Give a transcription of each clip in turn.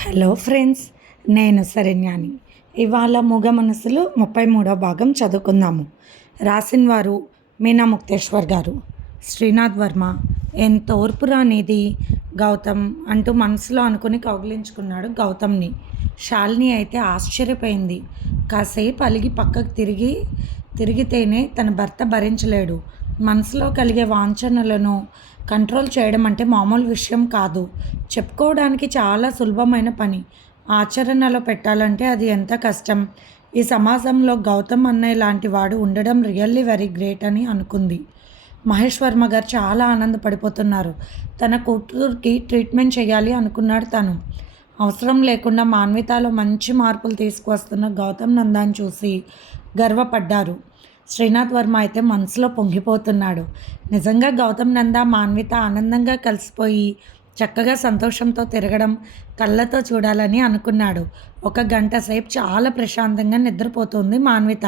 Hello friends, నేను శరణ్యాని. ఇవాళ మూగ మనసులు 33వ భాగం చదువుకుందాము. రాసిన వారు మీనా ముక్తేశ్వర్ గారు. శ్రీనాథ్ వర్మ ఎంత ఓర్పురా నీది గౌతమ్ అంటూ మనసులో అనుకుని కౌగిలించుకున్నాడు గౌతమ్ని. శాలిని అయితే ఆశ్చర్యపోయింది. కాసేపు అలిగి పక్కకు తిరిగితేనే తన భర్త భరించలేడు. మనసులో కలిగే వాంఛనలను కంట్రోల్ చేయడం అంటే మామూలు విషయం కాదు. చెప్పుకోవడానికి చాలా సులభమైన పని, ఆచరణలో పెట్టాలంటే అది ఎంత కష్టం. ఈ సమాజంలో గౌతమ్ అన్నయ్య లాంటి వాడు ఉండడం రియల్లీ వెరీ గ్రేట్ అని అనుకుంది. మహేష్ వర్మ గారు చాలా ఆనందపడిపోతున్నారు. తన కూతురికి ట్రీట్మెంట్ చేయాలి అనుకున్నాడు తను. అవసరం లేకుండా మాన్వితాలో మంచి మార్పులు తీసుకువస్తున్న గౌతమ్ నందాన్ని చూసి గర్వపడ్డారు. శ్రీనాథ్ వర్మ అయితే మనసులో పొంగిపోతున్నాడు. నిజంగా గౌతమ్ నంద మాన్విత ఆనందంగా కలిసిపోయి చక్కగా సంతోషంతో తిరగడం కళ్ళతో చూడాలని అనుకున్నాడు. 1 గంట సేపు చాలా ప్రశాంతంగా నిద్రపోతుంది మాన్విత.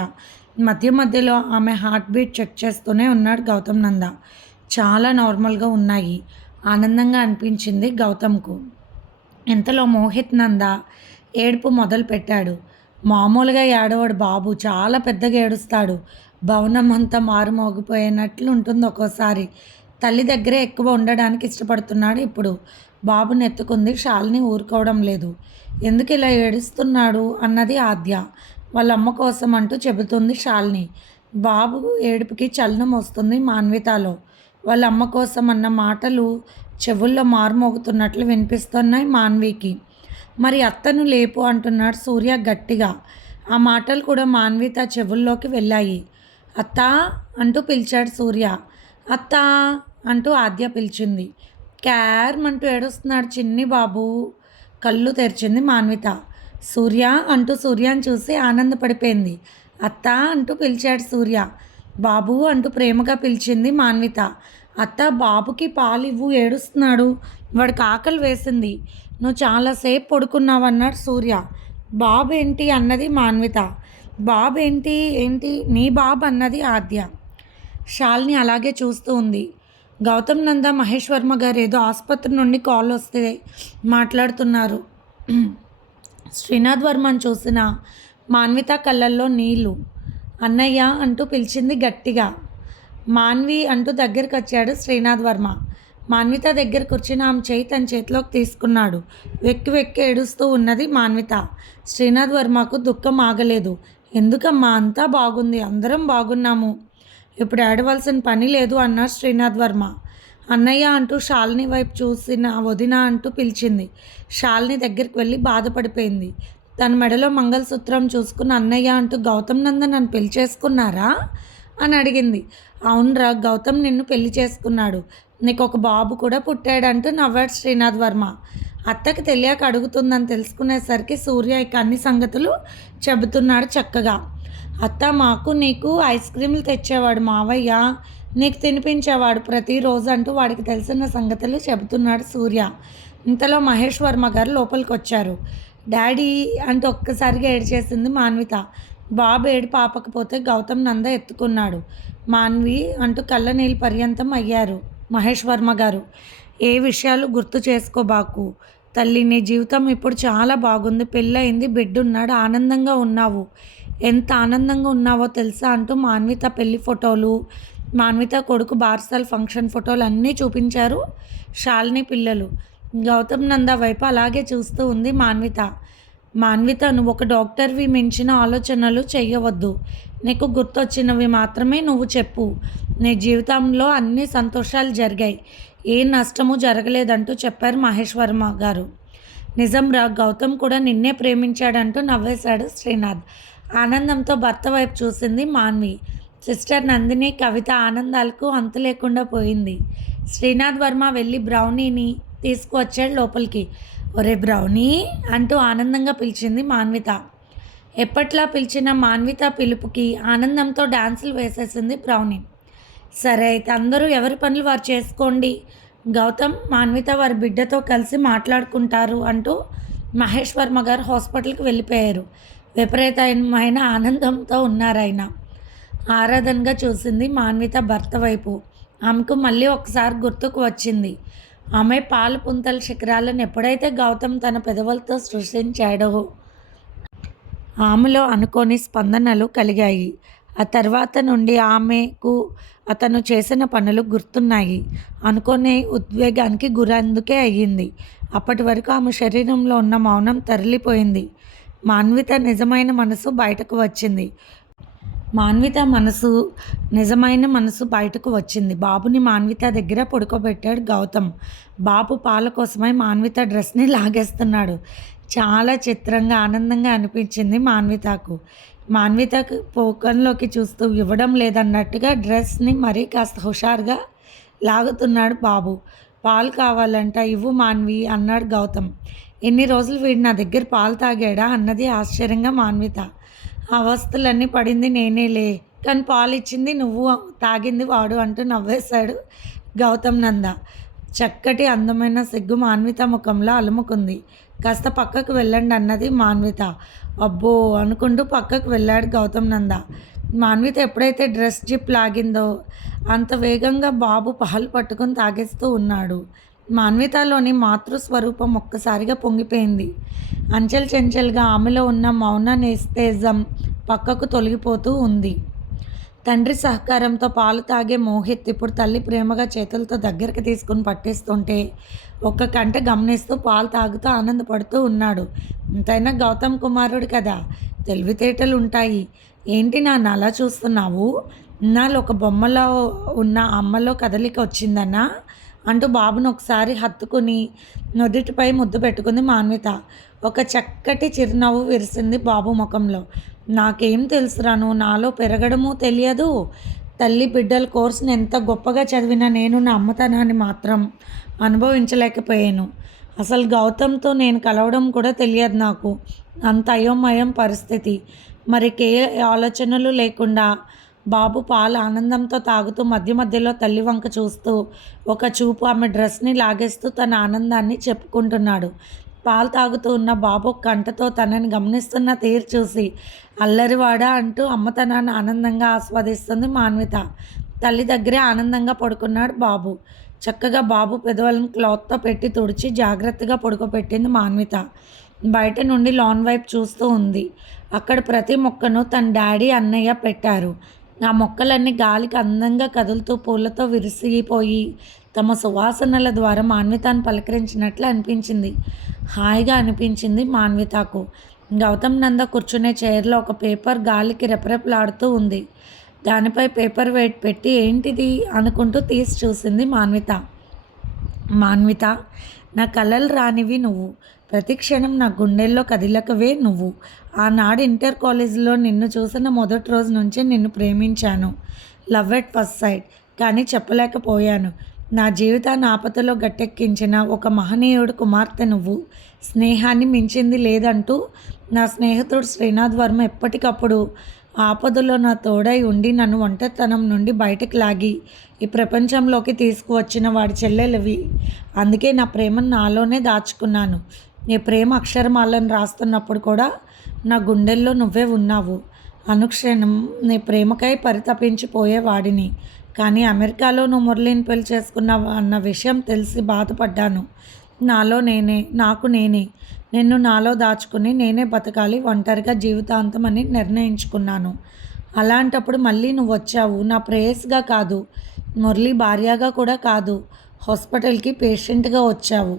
మధ్య మధ్యలో ఆమె హార్ట్ బీట్ చెక్ చేస్తూనే ఉన్నాడు గౌతమ్ నంద. చాలా నార్మల్గా ఉన్నాయి. ఆనందంగా అనిపించింది గౌతమ్కు. ఇంతలో మోహిత్ నంద ఏడుపు మొదలుపెట్టాడు. మామూలుగా ఏడవాడు బాబు, చాలా పెద్దగా ఏడుస్తాడు. భవనం అంతా మారుమోగిపోయినట్లు ఉంటుంది ఒక్కోసారి. తల్లి దగ్గరే ఎక్కువ ఉండడానికి ఇష్టపడుతున్నాడు ఇప్పుడు. బాబుని ఎత్తుకుంది శాలిని. ఊరుకోవడం లేదు. ఎందుకు ఇలా ఏడుస్తున్నాడు అన్నది ఆద్య. వాళ్ళ అమ్మ కోసం అంటూ చెబుతుంది శాలిని. బాబు ఏడుపుకి చలనం వస్తుంది మాన్వితాలో. వాళ్ళ అమ్మ కోసం అన్న మాటలు చెవుల్లో మారుమోగుతున్నట్లు వినిపిస్తున్నాయి మాన్వికి. మరి అత్తను లేపు అంటున్నాడు సూర్య గట్టిగా. ఆ మాటలు కూడా మాన్విత చెవుల్లోకి వెళ్ళాయి. అత్తా అంటూ పిలిచాడు సూర్య. అత్తా అంటూ ఆద్య పిలిచింది. క్యార్మంటూ ఏడుస్తున్నాడు చిన్ని బాబు. కళ్ళు తెరిచింది మాన్విత. సూర్య అంటూ సూర్యాని చూసి ఆనందపడిపోయింది. అత్తా అంటూ పిలిచాడు సూర్య. బాబు అంటూ ప్రేమగా పిలిచింది మాన్విత. అత్త, బాబుకి పాలివ్వు, ఏడుస్తున్నాడు, వాడికి ఆకలి వేసింది, నువ్వు చాలాసేపు పడుకున్నావన్నాడు సూర్య. బాబు ఏంటి అన్నది మాన్విత. బాబు ఏంటి ఏంటి నీ బాబు అన్నది ఆద్య. శాలిని అలాగే చూస్తూ ఉంది. గౌతమ్ నంద మహేష్ వర్మ గారు ఏదో ఆసుపత్రి నుండి కాల్ వస్తే మాట్లాడుతున్నారు. శ్రీనాథ్ వర్మను చూసిన మాన్విత కళ్ళల్లో నీళ్ళు. అన్నయ్య అంటూ పిలిచింది గట్టిగా. మాన్వి అంటూ దగ్గరికి వచ్చాడు శ్రీనాథ్ వర్మ. మాన్విత దగ్గర కూర్చుని ఆమె చేయి తన చేతిలోకి తీసుకున్నాడు. వెక్కి వెక్కి ఏడుస్తూ ఉన్నది మాన్విత. శ్రీనాథ్ వర్మకు దుఃఖం ఆగలేదు. ఎందుకమ్మా, అంతా బాగుంది, అందరం బాగున్నాము, ఇప్పుడు ఏడవలసిన పని లేదు అన్నాడు శ్రీనాథ్ వర్మ. అన్నయ్య అంటూ శాలిని వైపు చూసిన వదిన అంటూ పిలిచింది. శాలిని దగ్గరికి వెళ్ళి బాధపడిపోయింది. తన మెడలో మంగళసూత్రం చూసుకుని అన్నయ్య అంటూ గౌతమ్ నంద నన్ను పెళ్లి చేసుకున్నారా అని అడిగింది. అవునరా, గౌతమ్ నిన్ను పెళ్లి చేసుకున్నాడు, నీకు ఒక బాబు కూడా పుట్టాడంటూ నవ్వాడు శ్రీనాథ్ వర్మ. అత్తకి తెలియక అడుగుతుందని తెలుసుకునేసరికి సూర్య ఇక అన్ని సంగతులు చెబుతున్నాడు చక్కగా. అత్త, మాకు నీకు ఐస్ క్రీములు తెచ్చేవాడు మావయ్య, నీకు తినిపించేవాడు ప్రతిరోజు అంటూ వాడికి తెలిసిన సంగతులు చెబుతున్నాడు సూర్య. ఇంతలో మహేష్ వర్మ గారు లోపలికి వచ్చారు. డాడీ అంటూ ఒక్కసారిగా ఏడ్చేసింది మాన్విత. బాబు ఏడు పాపకపోతే గౌతమ్ నంద ఎత్తుకున్నాడు. మాన్వి అంటూ కళ్ళ నీళ్ళు పర్యంతం అయ్యారు మహేష్ వర్మ గారు. ఏ విషయాలు గుర్తు చేసుకోబాకు తల్లి, నీ జీవితం ఇప్పుడు చాలా బాగుంది, పెళ్ళయింది, బిడ్డున్నాడు, ఆనందంగా ఉన్నావు, ఎంత ఆనందంగా ఉన్నావో తెలుసా అంటూ మాన్విత పెళ్లి ఫోటోలు, మాన్విత కొడుకు బార్సల్ ఫంక్షన్ ఫోటోలు అన్నీ చూపించారు శాలిని పిల్లలు. గౌతమ్ నంద వైపు అలాగే చూస్తూ ఉంది మాన్విత. మాన్విత, నువ్వు ఒక డాక్టర్వి, మించిన ఆలోచనలు చెయ్యవద్దు, నీకు గుర్తొచ్చినవి మాత్రమే నువ్వు చెప్పు. నీ జీవితంలో అన్ని సంతోషాలు జరిగాయి, ఏ నష్టము జరగలేదంటూ చెప్పారు మహేష్ వర్మ గారు. నిజం రా, గౌతమ్ కూడా నిన్నే ప్రేమించాడంటూ నవ్వేశాడు శ్రీనాథ్. ఆనందంతో భర్త వైపు చూసింది మాన్వి. సిస్టర్ నందిని, కవిత ఆనందాలకు అంతు లేకుండా పోయింది. శ్రీనాథ్ వర్మ వెళ్ళి బ్రౌనీని తీసుకువచ్చాడు లోపలికి. ఒరే బ్రౌనీ అంటూ ఆనందంగా పిలిచింది మాన్విత. ఎప్పట్లా పిలిచిన మాన్విత పిలుపుకి ఆనందంతో డాన్సులు వేసేసింది బ్రౌనీ. సరే అయితే అందరూ ఎవరి పనులు వారు చేసుకోండి, గౌతమ్ మాన్విత వారి బిడ్డతో కలిసి మాట్లాడుకుంటారు అంటూ మహేష్ వర్మ గారు హాస్పిటల్కి వెళ్ళిపోయారు. విపరీతమైన ఆనందంతో ఉన్నారాయన. ఆరాధనగా చూసింది మాన్విత భర్త వైపు. ఆమెకు మళ్ళీ ఒకసారి గుర్తుకు వచ్చింది. ఆమె పాలు పుంతల శిఖరాలను ఎప్పుడైతే గౌతమ్ తన పెదవులతో సృష్టించాడో ఆమెలో అనుకోని స్పందనలు కలిగాయి. ఆ తర్వాత నుండి ఆమెకు అతను చేసిన పనులు గుర్తున్నాయి. అనుకోని ఉద్వేగానికి గురందుకే అయ్యింది. అప్పటి వరకు ఆమె శరీరంలో ఉన్న మౌనం తరలిపోయింది. మాన్విత నిజమైన మనసు బయటకు వచ్చింది. నిజమైన మనసు బయటకు వచ్చింది. బాబుని మాన్విత దగ్గర పడుకోబెట్టాడు గౌతమ్. బాబు పాల కోసమై మాన్విత డ్రెస్ని లాగేస్తున్నాడు. చాలా చిత్రంగా ఆనందంగా అనిపించింది మాన్వితకు. మాన్వితకు పోకంలోకి చూస్తూ ఇవ్వడం లేదన్నట్టుగా డ్రెస్ని మరీ కాస్త హుషారుగా లాగుతున్నాడు బాబు. పాలు కావాలంట, ఇవ్వు మాన్వి అన్నాడు గౌతమ్. ఎన్ని రోజులు వీడు నా దగ్గర పాలు తాగాడా అన్నది ఆశ్చర్యంగా మాన్విత. ఆ అవస్థలన్నీ పడింది నేనేలే, కానీ పాలు ఇచ్చింది నువ్వు, తాగింది వాడు అంటూ నవ్వేశాడు గౌతమ్ నంద. చక్కటి అందమైన సిగ్గు మాన్విత ముఖంలో అలుముకుంది. కాస్త పక్కకు వెళ్ళండి అన్నది మాన్విత. అబ్బో అనుకుంటూ పక్కకు వెళ్ళాడు గౌతమ్ నంద. మాన్విత ఎప్పుడైతే డ్రెస్ జిప్ లాగిందో అంత వేగంగా బాబు పాలు పట్టుకొని తాగేస్తూ ఉన్నాడు. మాన్వితలోని మాతృస్వరూపం ఒక్కసారిగా పొంగిపోయింది. అంచెల్ చెంచెల్గా ఆమెలో ఉన్న మౌన నిస్తేజం పక్కకు తొలగిపోతూ ఉంది. తండ్రి సహకారంతో పాలు తాగే మోహిత్ ఇప్పుడు తల్లి ప్రేమగా చేతులతో దగ్గరికి తీసుకుని పట్టేస్తుంటే ఒక్క కంట గమనిస్తూ పాలు తాగుతూ ఆనందపడుతూ ఉన్నాడు. ఎంతైనా గౌతమ్ కుమారుడు కదా, తెలివితేటలు ఉంటాయి. ఏంటి నాన్న అలా చూస్తున్నావు? నాలో ఒక బొమ్మలో ఉన్న అమ్మలో కదలిక వచ్చిందన్నా అంటూ బాబును ఒకసారి హత్తుకుని నుదుటిపై ముద్దు పెట్టుకుంది మాన్విత. ఒక చక్కటి చిరునవ్వు విరిసింది బాబు ముఖంలో. నాకేం తెలుసురాను, నాలో పెరగడము తెలియదు. తల్లి బిడ్డల కోర్సును ఎంత గొప్పగా చదివినా నేను నా అమ్మతనాన్ని మాత్రం అనుభవించలేకపోయాను. అసలు గౌతమ్తో నేను కలవడం కూడా తెలియదు నాకు. అంత అయోమయం పరిస్థితి. మరికే ఆలోచనలు లేకుండా బాబు పాలు ఆనందంతో తాగుతూ మధ్య మధ్యలో తల్లి వంక చూస్తూ ఒక చూపు ఆమె డ్రెస్ని లాగేస్తూ తన ఆనందాన్ని చెప్పుకుంటున్నాడు. పాలు తాగుతూ ఉన్న బాబు కంటతో తనని గమనిస్తున్న తీరు చూసి అల్లరివాడా అంటూ అమ్మతనాన్ని ఆనందంగా ఆస్వాదిస్తుంది మాన్విత. తల్లి దగ్గరే ఆనందంగా పడుకున్నాడు బాబు. చక్కగా బాబు పెదవులను క్లాత్తో పెట్టి తుడిచి జాగ్రత్తగా పడుకోబెట్టింది మాన్విత. బయట నుండి లాన్ వైపు చూస్తూ ఉంది. అక్కడ ప్రతి మొక్కను తన డాడీ అన్నయ్య పెట్టారు. ఆ మొక్కలన్నీ గాలికి అందంగా కదులుతూ పూలతో విరిసిపోయి తమ సువాసనల ద్వారా మాన్వితను పలకరించినట్లు అనిపించింది. హాయిగా అనిపించింది మాన్వితకు. గౌతమ్ నంద కూర్చునే చైర్లో ఒక పేపర్ గాలికి రెపరెపలాడుతూ ఉంది. దానిపై పేపర్ వెయిట్ పెట్టి ఏంటిది అనుకుంటూ తీసి చూసింది మాన్విత. మాన్విత, నా కలలు రానివి నువ్వు, ప్రతి క్షణం నా గుండెల్లో కదిలకవే నువ్వు. ఆనాడు ఇంటర్ కాలేజీలో నిన్ను చూసిన మొదటి రోజు నుంచే నిన్ను ప్రేమించాను. Love at first sight. కానీ చెప్పలేకపోయాను. నా జీవితాన్ని ఆపదలో గట్టెక్కించిన ఒక మహనీయుడు కుమార్తె నువ్వు. స్నేహాన్ని మించింది లేదంటూ నా స్నేహితుడు శ్రీనాథ్ వర్మ ఎప్పటికప్పుడు ఆపదలో నా తోడై ఉండి నన్ను ఒంటరితనం నుండి బయటకు లాగి ఈ ప్రపంచంలోకి తీసుకువచ్చిన వాడి చెల్లెలివి. అందుకే నా ప్రేమను నాలోనే దాచుకున్నాను. నీ ప్రేమ అక్షరమాలను రాస్తున్నప్పుడు కూడా నా గుండెల్లో నువ్వే ఉన్నావు. అనుక్షణం నీ ప్రేమకై పరితపించిపోయేవాడిని. కానీ అమెరికాలో నువ్వు మురళిని పెళ్లి చేసుకున్నావు అన్న విషయం తెలిసి బాధపడ్డాను. నాకు నేనే నిన్ను నాలో దాచుకుని నేనే బతకాలి ఒంటరిగా జీవితాంతం అని నిర్ణయించుకున్నాను. అలాంటప్పుడు మళ్ళీ నువ్వు వచ్చావు. నా ప్రేయస్గా కాదు, మురళి భార్యగా కూడా కాదు, హాస్పిటల్కి పేషెంట్గా వచ్చావు.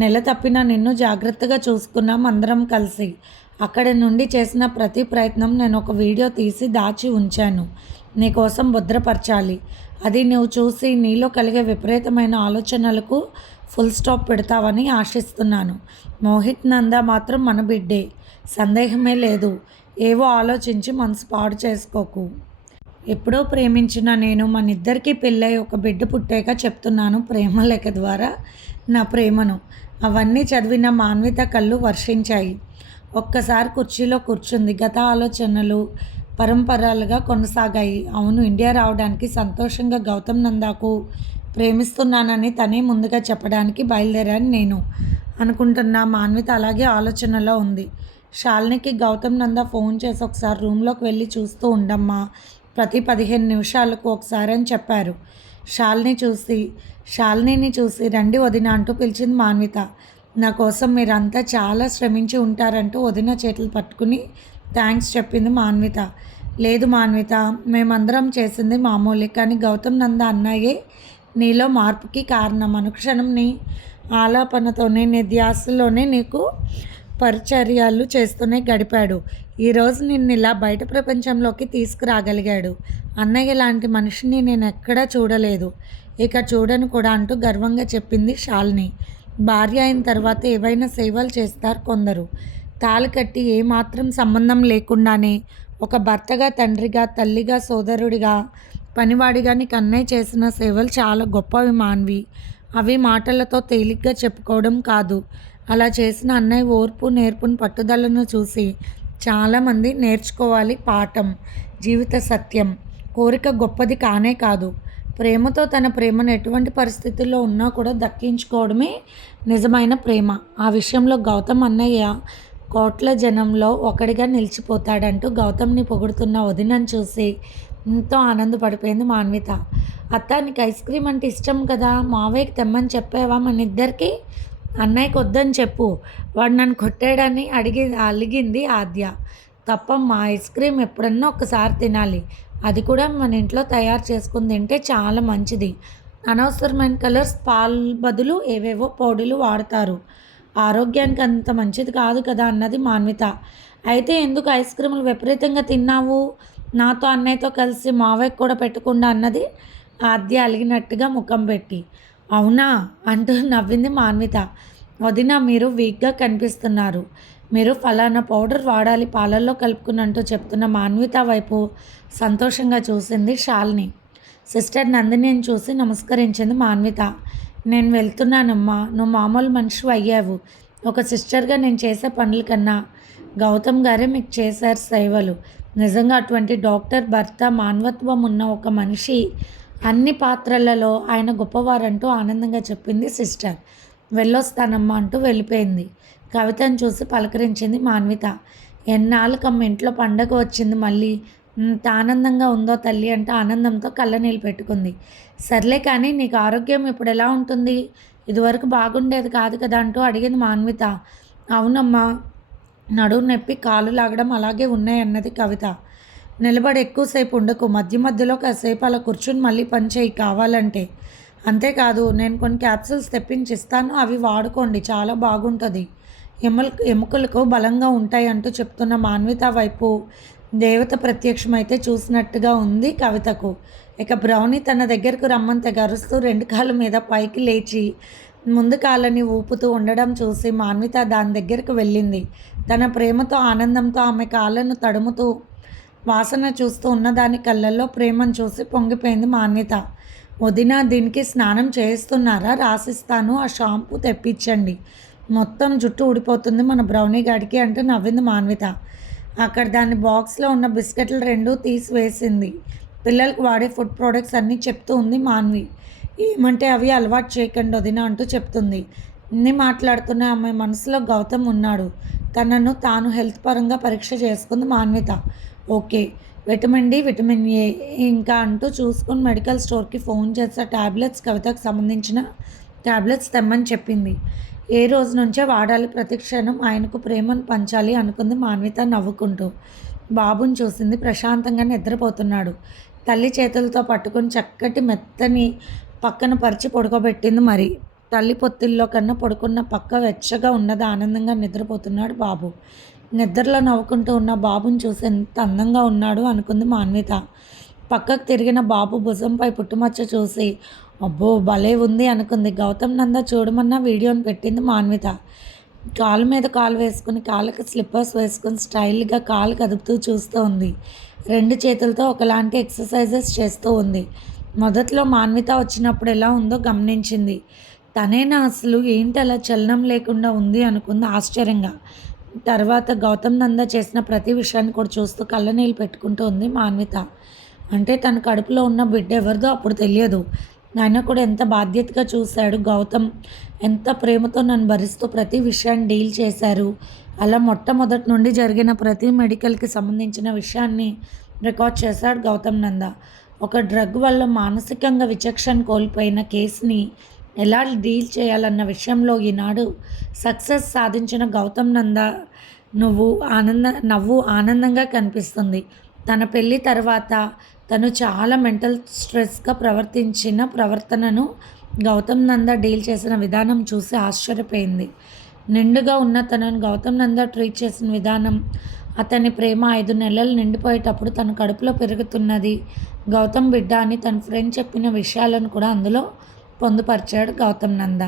నెల తప్పిన నిన్ను జాగ్రత్తగా చూసుకున్నాం అందరం కలిసి. అక్కడి నుండి చేసిన ప్రతి ప్రయత్నం నేను ఒక వీడియో తీసి దాచి ఉంచాను. నీకోసం భద్రపరచాలి. అది నువ్వు చూసి నీలో కలిగే విపరీతమైన ఆలోచనలకు ఫుల్ స్టాప్ పెడతావని ఆశిస్తున్నాను. మోహిత్ నంద మాత్రం మన బిడ్డే, సందేహమే లేదు. ఏవో ఆలోచించి మనసు పాడు చేసుకోకు. ఎప్పుడో ప్రేమించిన నేను మన ఇద్దరికీ పెళ్ళై ఒక బిడ్డ పుట్టాక చెప్తున్నాను ప్రేమ లేఖ ద్వారా నా ప్రేమను. అవన్నీ చదివిన మాన్విత కళ్ళు వర్షించాయి. ఒక్కసారి కుర్చీలో కూర్చుంది. గత ఆలోచనలు పరంపరలుగా కొనసాగాయి. అవును, ఇండియా రావడానికి సంతోషంగా గౌతమ్ నందాకు ప్రేమిస్తున్నానని తనే ముందుగా చెప్పడానికి బయలుదేరాను నేను అనుకుంటున్నా. మాన్విత అలాగే ఆలోచనలో ఉంది. శాలినికి గౌతమ్ నంద ఫోన్ చేసి ఒకసారి రూమ్లోకి వెళ్ళి చూస్తూ ఉండమ్మా, ప్రతి 15 నిమిషాలకు ఒకసారి అని చెప్పారు. శాలినిని చూసి రండి వదిన అంటూ పిలిచింది మాన్విత. నా కోసం మీరంతా చాలా శ్రమించి ఉంటారంటూ వదిన చేతులు పట్టుకుని థ్యాంక్స్ చెప్పింది మాన్విత. లేదు మాన్విత, మేమందరం చేసింది మామూలే, కానీ గౌతమ్ నంద అన్నయ్యే నీలో మార్పుకి కారణం. అనుక్షణం నీ ఆలాపనతోనే నీ ధ్యాసలోనే నీకు పరిచర్యలు చేస్తూనే గడిపాడు. ఈరోజు నిన్ను ఇలా బయట ప్రపంచంలోకి తీసుకురాగలిగాడు. అన్నయ్య లాంటి మనిషిని నేను ఎక్కడా చూడలేదు, ఇక చూడను కూడా అంటూ గర్వంగా చెప్పింది శాలిని. భార్య అయిన తర్వాత ఏవైనా సేవలు చేస్తారు కొందరు. తాళి కట్టి ఏమాత్రం సంబంధం లేకుండానే ఒక భర్తగా, తండ్రిగా, తల్లిగా, సోదరుడిగా, పనివాడిగా నీకు అన్నయ్య చేసిన సేవలు చాలా గొప్పవి మాన్వి. అవి మాటలతో తేలిగ్గా చెప్పుకోవడం కాదు. అలా చేసిన అన్నయ్య ఓర్పు, నేర్పును, పట్టుదలను చూసి చాలామంది నేర్చుకోవాలి పాఠం. జీవిత సత్యం. కోరిక గొప్పది కానే కాదు, ప్రేమతో తన ప్రేమను ఎటువంటి పరిస్థితుల్లో ఉన్నా కూడా దక్కించుకోవడమే నిజమైన ప్రేమ. ఆ విషయంలో గౌతమ్ అన్నయ్య కోట్ల జనంలో ఒకడిగా నిలిచిపోతాడంటూ గౌతమ్ని పొగుడుతున్న వదినను చూసి ఎంతో ఆనందపడిపోయింది మాన్విత. అత్త, నీకు ఐస్ క్రీమ్ అంటే ఇష్టం కదా, మావయ్యకి తెమ్మని చెప్పావా మన ఇద్దరికి? అన్నయ్యకి వద్దని చెప్పు, వాడు నన్ను కొట్టాడని అలిగింది ఆద్య. తప్పమ్మా, ఐస్ క్రీమ్ ఎప్పుడన్నా ఒకసారి తినాలి, అది కూడా మన ఇంట్లో తయారు చేసుకుని తింటే చాలా మంచిది. అనవసరమైన కలర్స్, పాలు బదులు ఏవేవో పౌడర్లు వాడతారు, ఆరోగ్యానికి అంత మంచిది కాదు కదా అన్నది మాన్విత. అయితే ఎందుకు ఐస్ క్రీములు విపరీతంగా తిన్నావు, నాతో అన్నయ్యతో కలిసి మావయ్యకు కూడా పెట్టకుండా అన్నది ఆద్య అలిగినట్టుగా ముఖం పెట్టి. అవునా అంటూ నవ్వింది మాన్విత. వదిన, మీరు వీక్గా కనిపిస్తున్నారు, మీరు ఫలానా పౌడర్ వాడాలి పాలల్లో కలుపుకున్నట్టు చెప్తున్న మాన్విత వైపు సంతోషంగా చూసింది శాలిని. సిస్టర్ నందినిని చూసి నమస్కరించింది మాన్విత. నేను వెళ్తున్నానమ్మా, నువ్వు మామూలు మనిషి అయ్యావు. ఒక సిస్టర్గా నేను చేసే పనుల కన్నా గౌతమ్ గారే మీకు చేశారు సేవలు. నిజంగా అటువంటి డాక్టర్ భర్త, మానవత్వం ఉన్న ఒక మనిషి అన్ని పాత్రలలో ఆయన గొప్పవారంటూ ఆనందంగా చెప్పింది సిస్టర్. వెళ్ళొస్తానమ్మా అంటూ వెళ్ళిపోయింది. కవితను చూసి పలకరించింది మాన్విత. ఎన్నాళ్ళకమ్మ ఇంట్లో పండగ వచ్చింది మళ్ళీ, ఎంత ఆనందంగా ఉందో తల్లి అంటే ఆనందంతో కళ్ళనీళ్ళు పెట్టుకుంది. సర్లే కానీ నీకు ఆరోగ్యం ఇప్పుడు ఎలా ఉంటుంది, ఇదివరకు బాగుండేది కాదు కదా అంటూ అడిగింది మాన్విత. అవునమ్మా, నడుము నొప్పి, కాలు లాగడం అలాగే ఉన్నాయన్నది కవిత. నిలబడి ఎక్కువసేపు ఉండకు, మధ్య మధ్యలో కాసేపు అలా కూర్చుని మళ్ళీ పని చేయి కావాలంటే. అంతేకాదు, నేను కొన్ని క్యాప్సూల్స్ తెప్పించిస్తాను, అవి వాడుకోండి, చాలా బాగుంటుంది, ఎముకలకు బలంగా ఉంటాయి అంటూ చెప్తున్న మాన్విత వైపు దేవత ప్రత్యక్షమైతే చూసినట్టుగా ఉంది కవితకు. ఇక బ్రౌనీ తన దగ్గరకు రమ్మంతే గరుస్తూ 2 కాళ్ళ మీద పైకి లేచి ముందు కాళ్ళని ఊపుతూ ఉండడం చూసి మాన్విత దాని దగ్గరకు వెళ్ళింది. తన ప్రేమతో, ఆనందంతో ఆమె కాళ్ళను తడుముతూ వాసన చూస్తూ ఉన్నదాని కళ్ళల్లో ప్రేమను చూసి పొంగిపోయింది మాన్విత. వదిన, దీనికి స్నానం చేస్తున్నారా? రాసిస్తాను, ఆ షాంపూ తెప్పించండి, మొత్తం జుట్టు ఊడిపోతుంది మన బ్రౌనీ గాడికి అంటూ నవ్వింది మాన్విత. అక్కడ దాని బాక్స్లో ఉన్న బిస్కెట్లు 2 తీసివేసింది. పిల్లలకు వాడే ఫుడ్ ప్రోడక్ట్స్ అన్నీ చెప్తూ ఉంది మాన్వి. ఏమంటే అవి అలవాటు చేయకండి వదిన అంటూ చెప్తుంది. ఇన్ని మాట్లాడుతున్న ఆమె మనసులో గౌతమ్ ఉన్నాడు. తనను తాను హెల్త్ పరంగా పరీక్ష చేసుకుంది Manvitha. Okay, vitamin D, vitamin A ఇంకా అంటూ చూసుకుని మెడికల్ స్టోర్కి ఫోన్ చేసే ట్యాబ్లెట్స్, కవితకు సంబంధించిన ట్యాబ్లెట్స్ తెమ్మని చెప్పింది. ఏ రోజు నుంచే వాడాలి, ప్రతి క్షణం ఆయనకు ప్రేమను పంచాలి అనుకుంది మాన్విత నవ్వుకుంటూ. బాబుని చూసింది, ప్రశాంతంగా నిద్రపోతున్నాడు. తల్లి చేతులతో పట్టుకుని చక్కటి మెత్తని పక్కన పరిచి పడుకోబెట్టింది. మరి తల్లి పొత్తిల్లో కన్నా పడుకున్న పక్క వెచ్చగా ఉన్నది. ఆనందంగా నిద్రపోతున్నాడు బాబు. నిద్రలో నవ్వుకుంటూ ఉన్న బాబుని చూసి ఎంత అందంగా ఉన్నాడు అనుకుంది మాన్విత. పక్కకు తిరిగిన బాబు భుజంపై పుట్టుమచ్చ చూసి అబ్బో భలే ఉంది అనుకుంది. గౌతమ్ నంద చూడమన్న వీడియోని పెట్టింది మాన్విత. కాలు మీద కాలు వేసుకుని, కాళ్ళకి స్లిప్పర్స్ వేసుకుని స్టైల్గా కాలు కదుపుతూ చూస్తూ ఉంది. 2 చేతులతో ఒకలాంటి ఎక్సర్సైజెస్ చేస్తూ ఉంది. మొదట్లో మాన్విత వచ్చినప్పుడు ఎలా ఉందో గమనించింది. తనేనా అసలు, ఏంటి అలా చలనం లేకుండా ఉంది అనుకుంది ఆశ్చర్యంగా. తర్వాత గౌతమ్ నంద చేసిన ప్రతి విషయాన్ని కూడా చూస్తూ కళ్ళనీళ్ళు పెట్టుకుంటూ ఉంది మాన్విత. అంటే తన కడుపులో ఉన్న బిడ్డ ఎవరిదో అప్పుడు తెలియదు, ఆయన కూడా ఎంత బాధ్యతగా చూశాడు గౌతమ్, ఎంత ప్రేమతో నన్ను భరిస్తూ ప్రతి విషయాన్ని డీల్ చేశారు. అలా మొట్టమొదటి నుండి జరిగిన ప్రతి మెడికల్కి సంబంధించిన విషయాన్ని రికార్డ్ చేశాడు గౌతమ్ నంద. ఒక డ్రగ్ వల్ల మానసికంగా విచక్షణ కోల్పోయిన కేసుని ఎలా డీల్ చేయాలన్న విషయంలో ఈనాడు సక్సెస్ సాధించిన గౌతమ్ నంద నవ్వు ఆనందంగా కనిపిస్తుంది. తన పెళ్ళి తర్వాత తను చాలా మెంటల్ స్ట్రెస్గా ప్రవర్తించిన ప్రవర్తనను గౌతమ్ నంద డీల్ చేసిన విధానం చూసి ఆశ్చర్యపోయింది. నిండుగా ఉన్న తనను గౌతమ్ నంద ట్రీట్ చేసిన విధానం, అతని ప్రేమ 5 నెలలు నిండిపోయేటప్పుడు తన కడుపులో పెరుగుతున్నది గౌతమ్ బిడ్డ అని తన ఫ్రెండ్ చెప్పిన విషయాలను కూడా అందులో పొందుపరిచాడు గౌతమ్ నంద.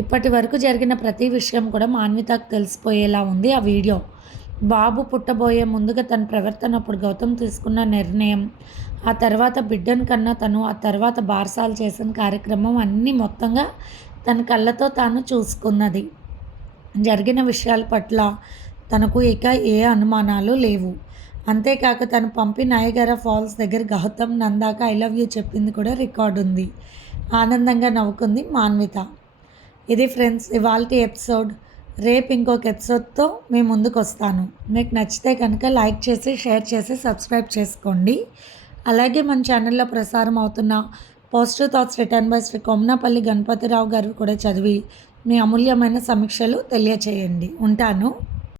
ఇప్పటి వరకు జరిగిన ప్రతి విషయం కూడా మాన్వితకు తెలిసిపోయేలా ఉంది ఆ వీడియో. బాబు పుట్టబోయే ముందుగా తన ప్రవర్తన, అప్పుడు గౌతమ్ తీసుకున్న నిర్ణయం, ఆ తర్వాత బిడ్డను కన్నా తను, ఆ తర్వాత బారసాలు చేసిన కార్యక్రమం అన్నీ మొత్తంగా తన కళ్ళతో తాను చూసుకున్నది. జరిగిన విషయాల పట్ల తనకు ఇక ఏ అనుమానాలు లేవు. అంతేకాక తను పంపి నయగర ఫాల్స్ దగ్గర గౌతమ్ నందాక ఐ లవ్ యూ చెప్పింది కూడా రికార్డు ఉంది. ఆనందంగా నవ్వుకుంది మాన్విత. ఇది ఫ్రెండ్స్ ఇవాల్టి ఎపిసోడ్. రేపు ఇంకొక ఎపిసోడ్తో మీ ముందుకు వస్తాను. మీకు నచ్చితే కనుక లైక్ చేసి, షేర్ చేసి, సబ్స్క్రైబ్ చేసుకోండి. అలాగే మన ఛానల్లో ప్రసారం అవుతున్న positive thoughts written by Shri కొమ్నపల్లి Ganapathi Rao గారు కూడా చదివి మీ అమూల్యమైన సమీక్షలు తెలియచేయండి. ఉంటాను.